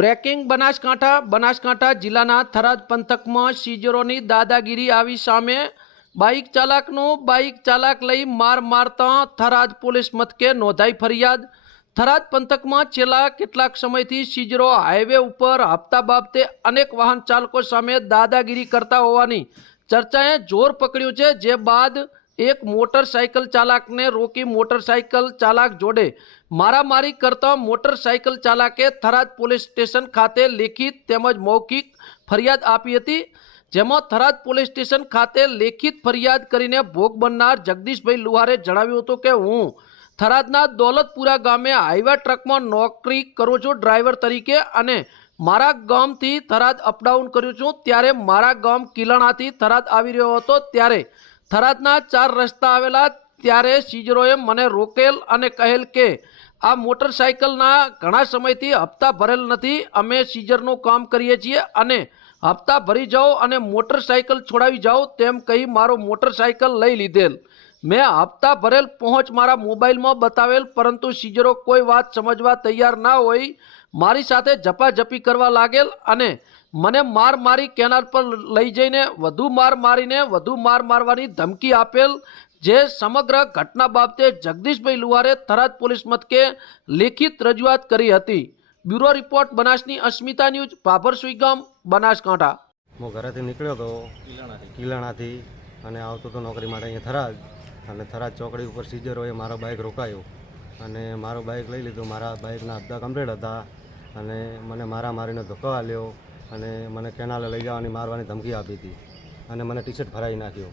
Breaking Banaskantha Banaskantha જિલ્લાના થરાદ પંથકમાં સીજરોની દાદાગીરી આવી સામે બાઇક ચાલકનું બાઇક ચાલક લઈ માર મારતા થરાદ પોલીસ મથકે નોંધાઈ ફરિયાદ. થરાદ પંથકમાં છેલ્લા કેટલાક સમયથી સીજરો હાઈવે ઉપર હપ્તા બાબતે અનેક વાહન ચાલકો સામે દાદાગીરી કરતા હોવાની ચર્ચાએ જોર પકડ્યું છે, જે બાદ એક મોટરસાયકલ ચાલકને રોકી મોટરસાયકલ ચાલક જોડે મારામારી કરતા મોટરસાયકલ ચાલકે થરાદ પોલીસ સ્ટેશન ખાતે લેખિત તેમજ મૌખિક ફરિયાદ આપી હતી, જેમાં થરાદ પોલીસ સ્ટેશન ખાતે લેખિત ફરિયાદ કરીને ભોગ બનનાર જગદીશભાઈ લુહારે જણાવ્યું હતું કે, હું થરાદના દોલતપુરા ગામે હાઈવે ટ્રકમાં નોકરી કરું છું ડ્રાઈવર તરીકે અને મારા ગામથી થરાદ અપડાઉન કર્યું છું. ત્યારે મારા ગામ કિલણાથી થરાદ આવી રહ્યો હતો. ત્યારે થરાદના ચાર રસ્તા આવેલા ત્યારે સીજરોએ મને રોકેલ અને કહેલ કે આ મોટરસાયકલના ઘણા સમયથી હપ્તા ભરેલ નથી, અમે સીજરનું કામ કરીએ છીએ અને હપ્તા ભરી જાઓ અને મોટરસાયકલ છોડાવી જાઓ તેમ કહી મારો મોટરસાયકલ લઈ લીધેલ. મેં હપ્તા ભરેલ પહોંચ મારા મોબાઈલમાં બતાવેલ પરંતુ સિજરો કોઈ વાત સમજવા તૈયાર ના હોય. મારી સાથે ઝપાઝપી કરવા લાગેલ અને મને માર મારી કેનાલ પર લઈ જઈને વધુ માર મારીને વધુ માર મારવાની ધમકી આપેલ જે સમગ્ર ઘટના બાબતે જગદીશભાઈ લુહારે થરાદ પોલીસ મથકે લેખિત રજૂઆત કરી હતી. બ્યુરો રિપોર્ટ બનાસની અસ્મિતા ન્યૂઝ ભાભર સુઈગામ બનાસકાંઠા. હું ઘરેથી નીકળ્યો હતો કિલાણાથી અને આવતો હતો નોકરી માટે અહીંયા થરાદ. અને થરાદ ચોકડી ઉપર સીજરોએ મારો બાઇક રોકાયો. અને મારો બાઇક લઈ લીધું. મારા બાઇકના હપ્તા કમ્પ્લીટ હતા. અને મને મારા મારીને ધોકો આલ્યો અને મને કેનાલે લઈ જવાની મારવાની ધમકી આપી હતી. અને મને ટી શર્ટ ફરાવી નાખ્યો.